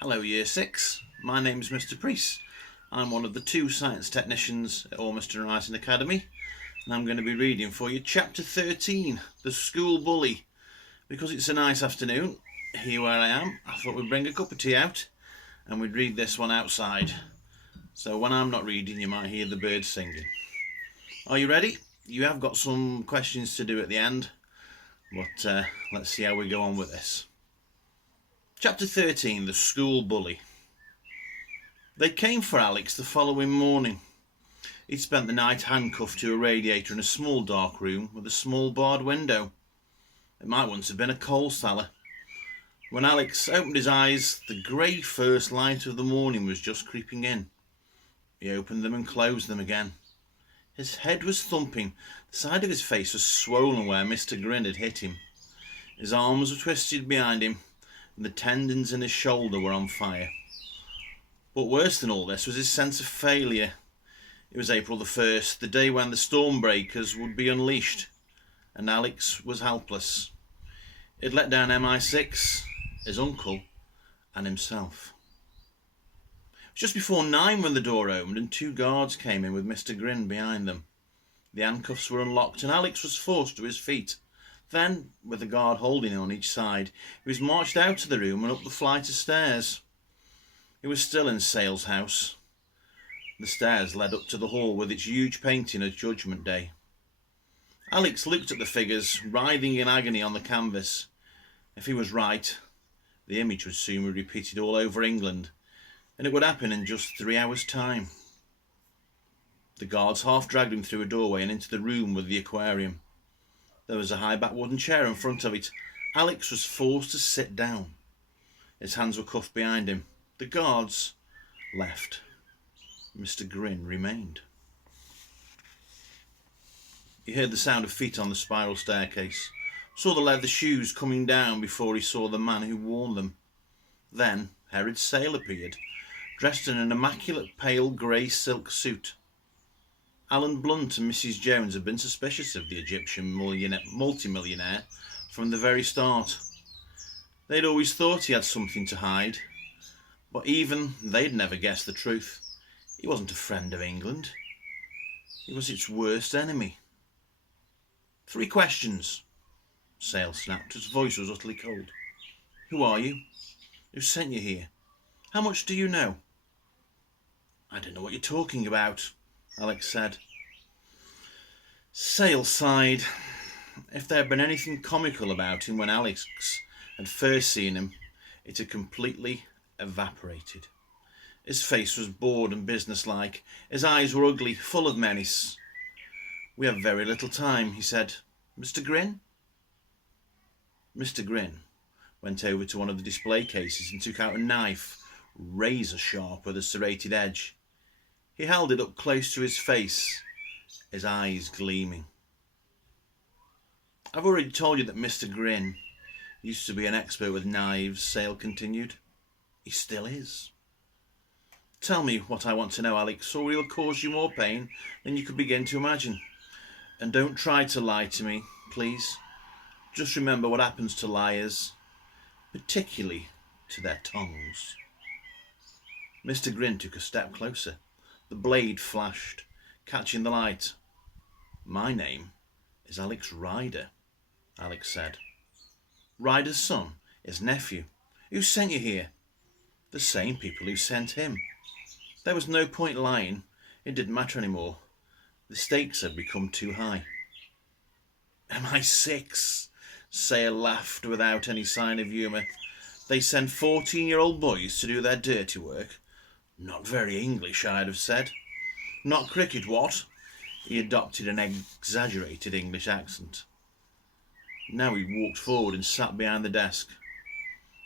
Hello Year 6, my name's Mr Priest. I'm one of the two science technicians at Ormiston Writing Academy, and I'm going to be reading for you Chapter 13, The School Bully. Because it's a nice afternoon, here where I am, I thought we'd bring a cup of tea out and we'd read this one outside. So when I'm not reading, you might hear the birds singing. Are you ready? You have got some questions to do at the end, but let's see how we go on with this. Chapter 13, The School Bully. They came for Alex the following morning. He'd spent the night handcuffed to a radiator in a small dark room with a small barred window. It might once have been a coal cellar. When Alex opened his eyes, the grey first light of the morning was just creeping in. He opened them and closed them again. His head was thumping. The side of his face was swollen where Mr. Grin had hit him. His arms were twisted behind him, and the tendons in his shoulder were on fire. But worse than all this was his sense of failure. It was April the 1st, the day when the Stormbreakers would be unleashed, and Alex was helpless. He'd let down MI6, his uncle, and himself. It was just before 9 when the door opened and two guards came in with Mr. Grin behind them. The handcuffs were unlocked and Alex was forced to his feet. Then, with a guard holding him on each side, he was marched out of the room and up the flight of stairs. He was still in Sale's house. The stairs led up to the hall with its huge painting of Judgment Day. Alex looked at the figures, writhing in agony on the canvas. If he was right, the image would soon be repeated all over England, and it would happen in just 3 hours' time. The guards half dragged him through a doorway and into the room with the aquarium. There was a high-back wooden chair in front of it. Alex was forced to sit down. His hands were cuffed behind him. The guards left. Mr. Grin remained. He heard the sound of feet on the spiral staircase, saw the leather shoes coming down before he saw the man who worn them. Then Herod Sale appeared, dressed in an immaculate pale grey silk suit. Alan Blunt and Mrs. Jones had been suspicious of the Egyptian multimillionaire from the very start. They'd always thought he had something to hide, but even they'd never guessed the truth. He wasn't a friend of England. He was its worst enemy. 3 questions, Sale snapped. His voice was utterly cold. Who are you? Who sent you here? How much do you know? I don't know what you're talking about, Alex said. Sale sighed. If there had been anything comical about him when Alex had first seen him, it had completely evaporated. His face was bored and businesslike. His eyes were ugly, full of menace. We have very little time, he said. Mr. Grin? Mr. Grin went over to one of the display cases and took out a knife, razor sharp with a serrated edge. He held it up close to his face, his eyes gleaming. I've already told you that Mr. Grin used to be an expert with knives, Sale continued. He still is. Tell me what I want to know, Alex, or he'll cause you more pain than you could begin to imagine. And don't try to lie to me, please. Just remember what happens to liars, particularly to their tongues. Mr. Grin took a step closer. The blade flashed, catching the light. My name is Alex Ryder, Alex said. Ryder's son, his nephew. Who sent you here? The same people who sent him. There was no point lying. It didn't matter anymore. The stakes had become too high. MI6, Sale laughed without any sign of humour. They send 14-year-old boys to do their dirty work. Not very English, I'd have said. Not cricket, what? He adopted an exaggerated English accent. Now he walked forward and sat behind the desk.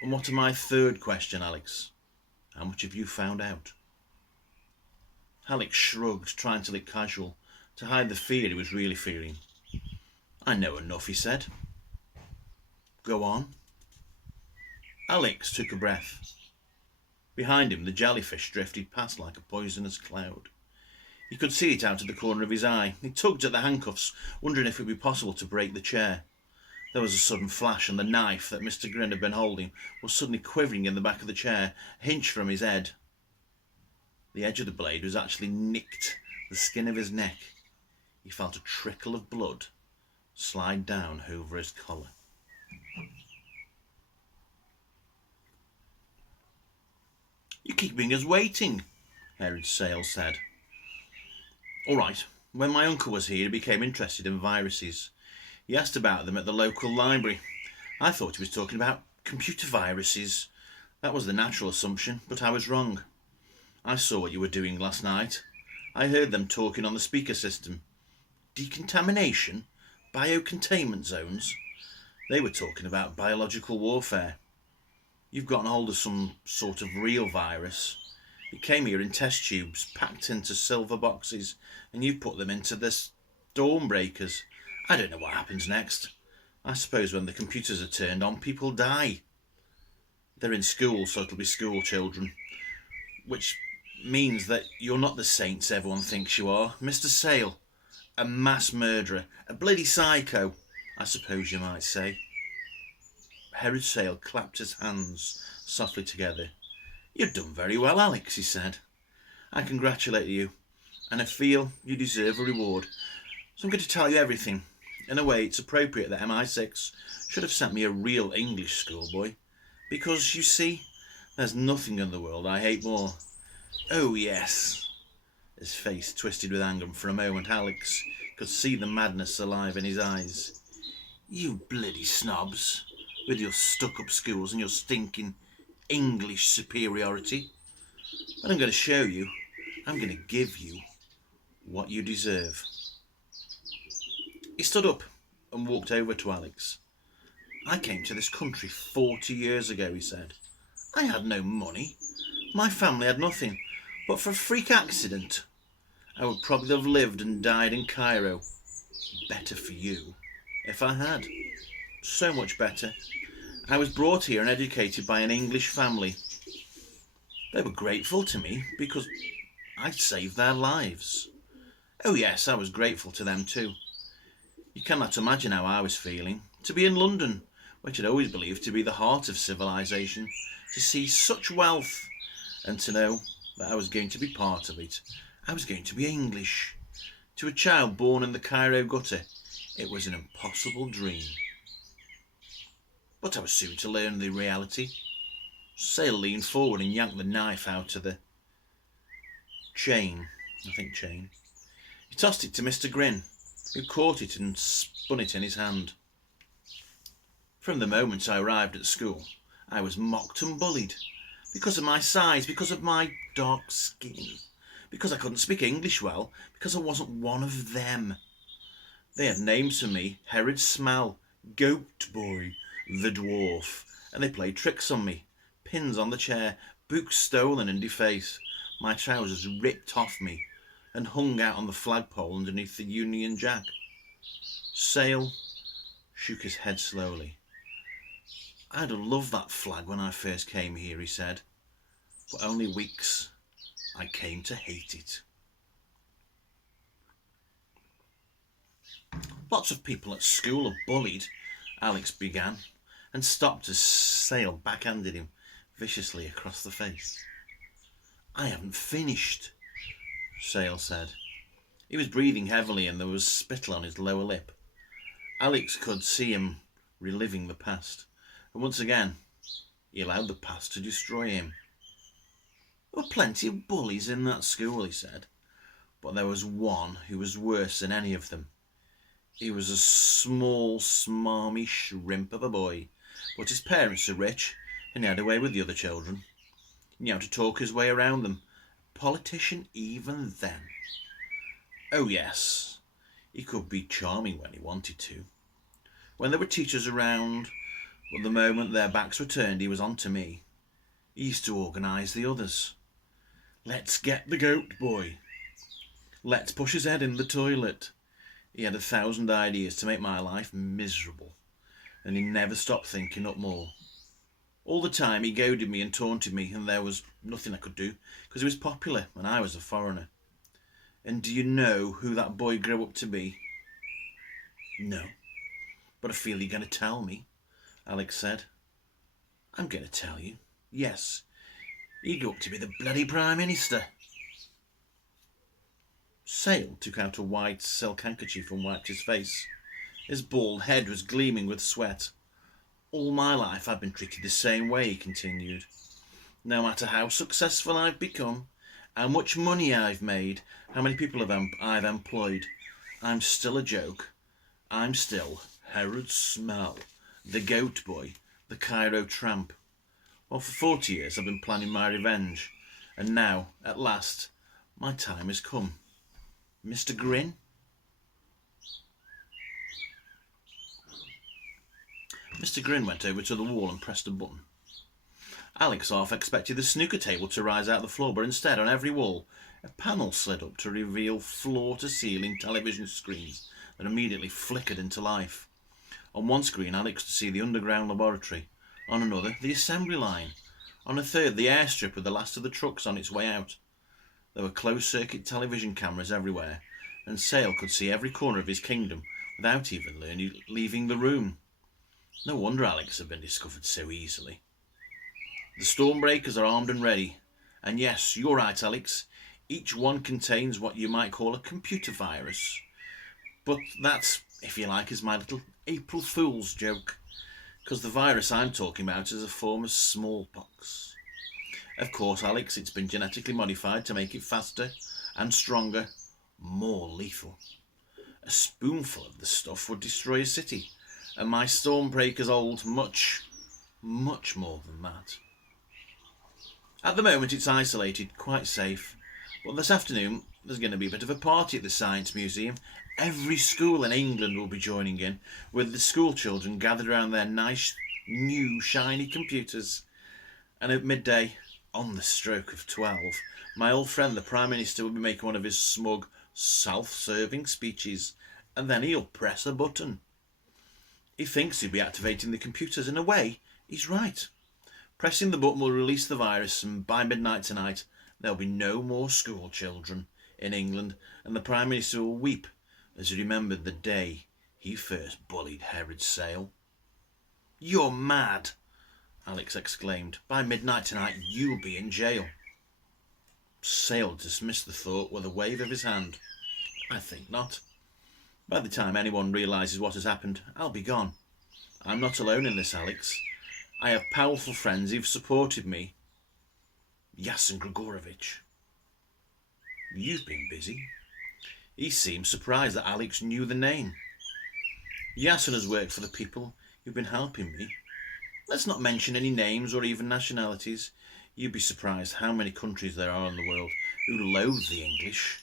And what of my 3rd question, Alex? How much have you found out? Alex shrugged, trying to look casual, to hide the fear he was really feeling. I know enough, he said. Go on. Alex took a breath. Behind him, the jellyfish drifted past like a poisonous cloud. He could see it out of the corner of his eye. He tugged at the handcuffs, wondering if it would be possible to break the chair. There was a sudden flash, and the knife that Mr. Grin had been holding was suddenly quivering in the back of the chair, a inch from his head. The edge of the blade was actually nicked the skin of his neck. He felt a trickle of blood slide down over his collar. "You're keeping us waiting," Herod Sale said. "All right. When my uncle was here, he became interested in viruses. He asked about them at the local library. I thought he was talking about computer viruses. That was the natural assumption, but I was wrong. I saw what you were doing last night. I heard them talking on the speaker system. Decontamination? Biocontainment zones? They were talking about biological warfare. You've gotten hold of some sort of real virus. It came here in test tubes, packed into silver boxes, and you've put them into the storm breakers. I don't know what happens next. I suppose when the computers are turned on, people die. They're in school, so it'll be school children. Which means that you're not the saints everyone thinks you are. Mr. Sale, a mass murderer, a bloody psycho, I suppose you might say." Herod Sale clapped his hands softly together. "You've done very well, Alex," he said. "I congratulate you, and I feel you deserve a reward. So I'm going to tell you everything. In a way, it's appropriate that MI6 should have sent me a real English schoolboy. Because, you see, there's nothing in the world I hate more. Oh, yes." His face twisted with anger, and for a moment Alex could see the madness alive in his eyes. "You bloody snobs, with your stuck-up schools and your stinking English superiority. But I'm going to show you. I'm going to give you what you deserve." He stood up and walked over to Alex. "I came to this country 40 years ago," he said. "I had no money. My family had nothing. But for a freak accident, I would probably have lived and died in Cairo. Better for you if I had. So much better. I was brought here and educated by an English family. They were grateful to me because I saved their lives. Oh yes, I was grateful to them too. You cannot imagine how I was feeling. To be in London, which I'd always believed to be the heart of civilization, to see such wealth, and to know that I was going to be part of it. I was going to be English. To a child born in the Cairo gutter, it was an impossible dream. But I was soon to learn the reality." Sale leaned forward and yanked the knife out of the chain. He tossed it to Mr. Grin, who caught it and spun it in his hand. "From the moment I arrived at school, I was mocked and bullied. Because of my size, because of my dark skin, because I couldn't speak English well, because I wasn't one of them. They had names for me: Herod Smell, Goat Boy, the Dwarf, and they played tricks on me. Pins on the chair, books stolen and defaced, my trousers ripped off me and hung out on the flagpole underneath the Union Jack." Sale shook his head slowly. "I'd have loved that flag when I first came here," he said. "For only weeks I came to hate it." "Lots of people at school are bullied," Alex began, and stopped as Sale backhanded him viciously across the face. "I haven't finished," Sale said. He was breathing heavily and there was spittle on his lower lip. Alex could see him reliving the past, and once again he allowed the past to destroy him. "There were plenty of bullies in that school," he said, "but there was one who was worse than any of them. He was a small, smarmy shrimp of a boy, but his parents are rich and he had a way with the other children. He knew how to talk his way around them. A politician even then. Oh yes, he could be charming when he wanted to. When there were teachers around, but the moment their backs were turned, he was on to me. He used to organise the others. Let's get the goat boy. Let's push his head in the toilet. He had 1,000 ideas to make my life miserable, and he never stopped thinking up more. All the time he goaded me and taunted me, and there was nothing I could do, because he was popular and I was a foreigner. And do you know who that boy grew up to be? No. But I feel you're going to tell me, Alex said. I'm going to tell you. Yes, he grew up to be the bloody Prime Minister. Sale took out a white silk handkerchief and wiped his face. His bald head was gleaming with sweat. All my life I've been treated the same way, he continued. No matter how successful I've become, how much money I've made, how many people I've employed, I'm still a joke. I'm still Herod Smell, the goat boy, the Cairo tramp. Well, for 40 years I've been planning my revenge, and now, at last, my time has come. Mr. Grin? Mr. Grin went over to the wall and pressed a button. Alex half expected the snooker table to rise out the floor, but instead, on every wall, a panel slid up to reveal floor-to-ceiling television screens that immediately flickered into life. On one screen, Alex could see the underground laboratory. On another, the assembly line. On a third, the airstrip with the last of the trucks on its way out. There were closed-circuit television cameras everywhere, and Sale could see every corner of his kingdom without even leaving the room. No wonder Alex had been discovered so easily. The Stormbreakers are armed and ready. And yes, you're right, Alex. Each one contains what you might call a computer virus. But that, if you like, is my little April Fool's joke. Because the virus I'm talking about is a form of smallpox. Of course, Alex, it's been genetically modified to make it faster and stronger, more lethal. A spoonful of the stuff would destroy a city, and my Stormbreakers hold much, much more than that. At the moment it's isolated, quite safe, but this afternoon there's going to be a bit of a party at the Science Museum. Every school in England will be joining in, with the school children gathered around their nice, new, shiny computers. And at midday, on the stroke of 12, my old friend the Prime Minister will be making one of his smug, self-serving speeches, and then he'll press a button. He thinks he'll be activating the computers. In a way, he's right. Pressing the button will release the virus, and by midnight tonight, there'll be no more school children in England, and the Prime Minister will weep as he remembered the day he first bullied Herod Sale. You're mad, Alex exclaimed. By midnight tonight, you'll be in jail. Sale dismissed the thought with a wave of his hand. I think not. By the time anyone realises what has happened, I'll be gone. I'm not alone in this, Alex. I have powerful friends who've supported me. Yasin Grigorovich. You've been busy. He seemed surprised that Alex knew the name. Yasin has worked for the people who've been helping me. Let's not mention any names or even nationalities. You'd be surprised how many countries there are in the world who loathe the English.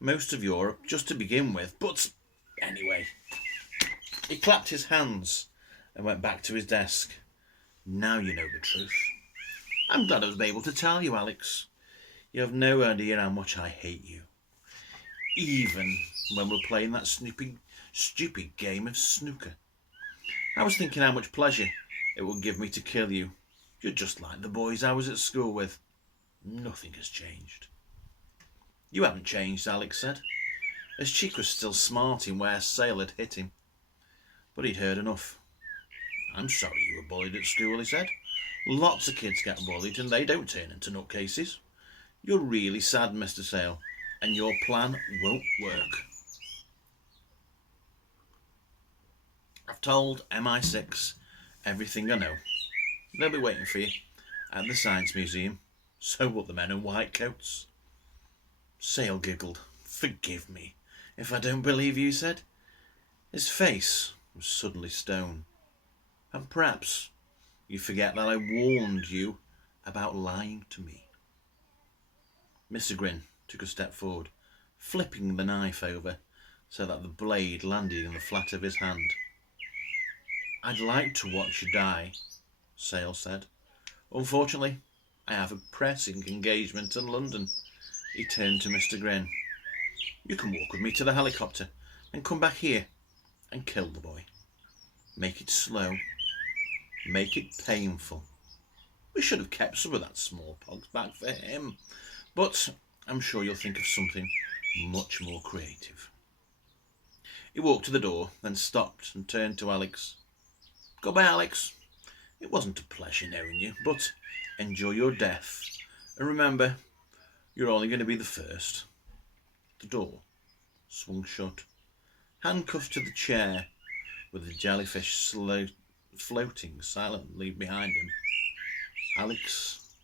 Most of Europe, just to begin with, but anyway. He clapped his hands and went back to his desk. Now you know the truth. I'm glad I was able to tell you, Alex. You have no idea how much I hate you. Even when we're playing that stupid game of snooker. I was thinking how much pleasure it would give me to kill you. You're just like the boys I was at school with. Nothing has changed. You haven't changed, Alex said. His cheek was still smarting where Sale had hit him. But he'd heard enough. I'm sorry you were bullied at school, he said. Lots of kids get bullied and they don't turn into nutcases. You're really sad, Mr. Sale, and your plan won't work. I've told MI6 everything I know. They'll be waiting for you at the Science Museum. So will the men in white coats. Sale giggled. Forgive me if I don't believe you, he said. His face was suddenly stone. And perhaps you forget that I warned you about lying to me. Mr. Grin took a step forward, flipping the knife over so that the blade landed in the flat of his hand. I'd like to watch you die, Sale said. Unfortunately, I have a pressing engagement in London. He turned to Mr. Grin. You can walk with me to the helicopter and come back here and kill the boy. Make it slow. Make it painful. We should have kept some of that smallpox back for him. But I'm sure you'll think of something much more creative. He walked to the door, then stopped and turned to Alex. "Goodbye, Alex. It wasn't a pleasure knowing you, but enjoy your death. And remember, you're only going to be the first." The door swung shut. Handcuffed to the chair, with the jellyfish floating silently behind him, Alex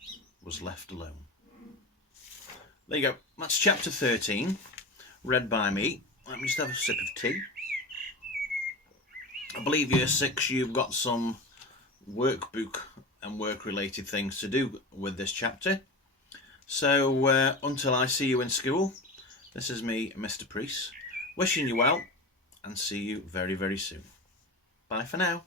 was left alone. There you go. That's chapter 13, read by me. Let me just have a sip of tea. I believe year 6 you've got some workbook and work-related things to do with this chapter. So until I see you in school, this is me, Mr. Priest, wishing you well, and see you very, very soon. Bye for now.